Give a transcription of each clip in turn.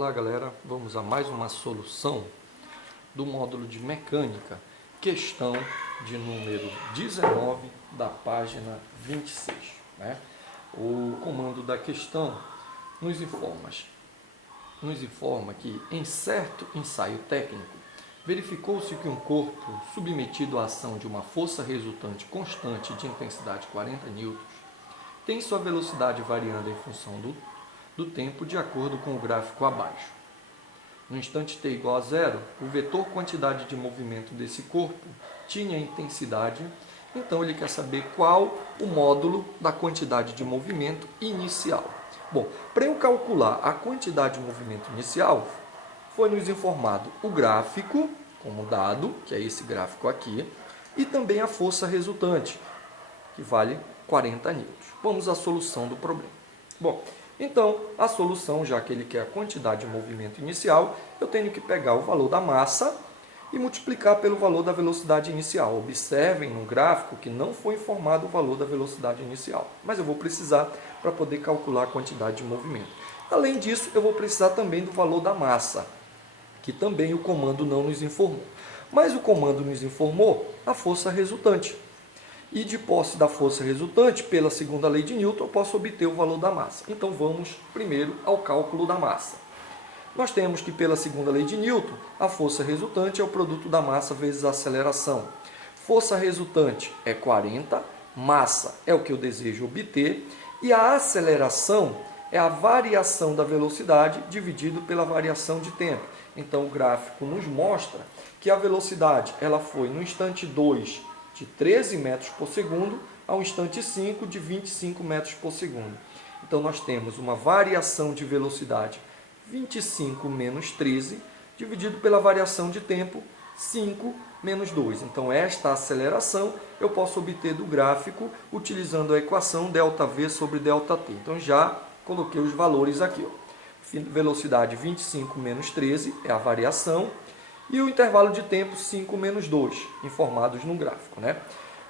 Olá galera, vamos a mais uma solução do módulo de mecânica, questão de número 19 da página 26. O comando da questão nos informa que em certo ensaio técnico verificou-se que um corpo submetido à ação de uma força resultante constante de intensidade 40 N tem sua velocidade variando em função do tempo de acordo com o gráfico abaixo. No instante t igual a zero, o vetor quantidade de movimento desse corpo tinha intensidade, então ele quer saber qual o módulo da quantidade de movimento inicial. Bom, para eu calcular a quantidade de movimento inicial, foi nos informado o gráfico como dado, que é esse gráfico aqui, e também a força resultante, que vale 40 N. Vamos à solução do problema. Bom, então, a solução, já que ele quer a quantidade de movimento inicial, eu tenho que pegar o valor da massa e multiplicar pelo valor da velocidade inicial. Observem no gráfico que não foi informado o valor da velocidade inicial, mas eu vou precisar para poder calcular a quantidade de movimento. Além disso, eu vou precisar também do valor da massa, que também o comando não nos informou. Mas o comando nos informou a força resultante. E de posse da força resultante, pela segunda lei de Newton, eu posso obter o valor da massa. Então vamos primeiro ao cálculo da massa. Nós temos que pela segunda lei de Newton, a força resultante é o produto da massa vezes a aceleração. Força resultante é 40, massa é o que eu desejo obter, e a aceleração é a variação da velocidade dividido pela variação de tempo. Então o gráfico nos mostra que a velocidade ela foi no instante 2 de 13 metros por segundo ao instante 5 de 25 metros por segundo. Então nós temos uma variação de velocidade 25 menos 13 dividido pela variação de tempo 5 menos 2. Então esta aceleração eu posso obter do gráfico utilizando a equação ΔV sobre ΔT. Então já coloquei os valores aqui. Velocidade 25 menos 13 é a variação. E o intervalo de tempo 5 menos 2, informados no gráfico.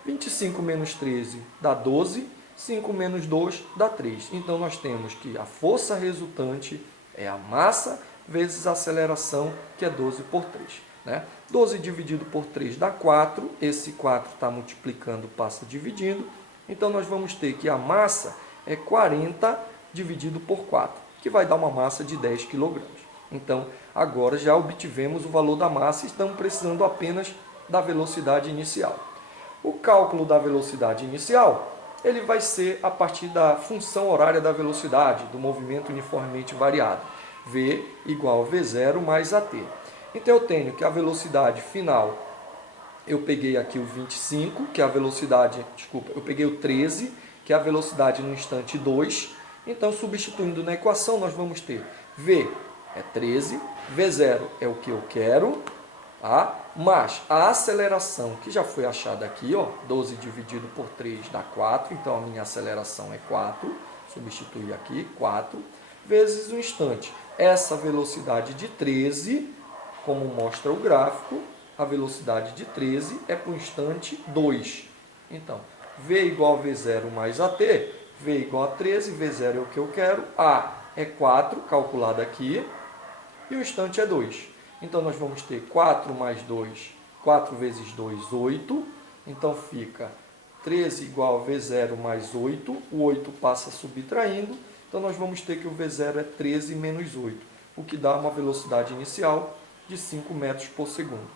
25 menos 13 dá 12, 5 menos 2 dá 3. Então, nós temos que a força resultante é a massa vezes a aceleração, que é 12 por 3. 12 dividido por 3 dá 4, esse 4 está multiplicando, passa dividindo. Então, nós vamos ter que a massa é 40 dividido por 4, que vai dar uma massa de 10 kg. Então, agora já obtivemos o valor da massa e estamos precisando apenas da velocidade inicial. O cálculo da velocidade inicial, ele vai ser a partir da função horária da velocidade, do movimento uniformemente variado. V igual a V0 mais AT. Então, eu tenho que a velocidade final, eu peguei aqui o 25, que é a velocidade, eu peguei o 13, que é a velocidade no instante 2. Então, substituindo na equação, nós vamos ter V é 13, V0 é o que eu quero, mas a aceleração que já foi achada aqui, 12 dividido por 3 dá 4, então a minha aceleração é 4, substituir aqui, 4, vezes o instante. Essa velocidade de 13, como mostra o gráfico, a velocidade de 13 é para o instante 2. Então, V igual a V0 mais AT, V igual a 13, V0 é o que eu quero, A é 4, calculado aqui, e o instante é 2. Então, nós vamos ter 4 mais 2, 4 vezes 2, 8. Então, fica 13 igual a V0 mais 8. O 8 passa subtraindo. Então, nós vamos ter que o V0 é 13 menos 8, o que dá uma velocidade inicial de 5 metros por segundo.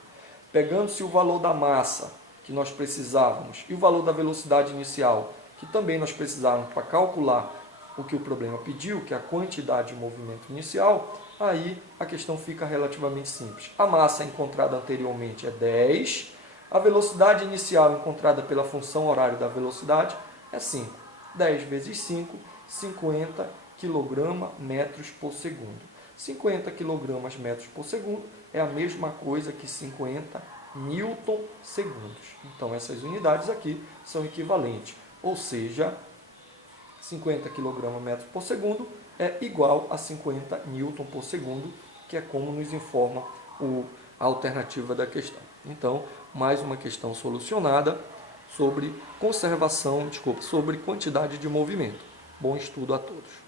Pegando-se o valor da massa que nós precisávamos e o valor da velocidade inicial, que também nós precisávamos para calcular o que o problema pediu, que é a quantidade de movimento inicial, aí a questão fica relativamente simples. A massa encontrada anteriormente é 10, a velocidade inicial encontrada pela função horária da velocidade é 5. 10 vezes 5, 50 kg metros por segundo. 50 kg metros por segundo é a mesma coisa que 50 newton segundos. Então essas unidades aqui são equivalentes, ou seja, 50 kg metro por segundo é igual a 50 newton por segundo, que é como nos informa a alternativa da questão. Então, mais uma questão solucionada sobre sobre quantidade de movimento. Bom estudo a todos.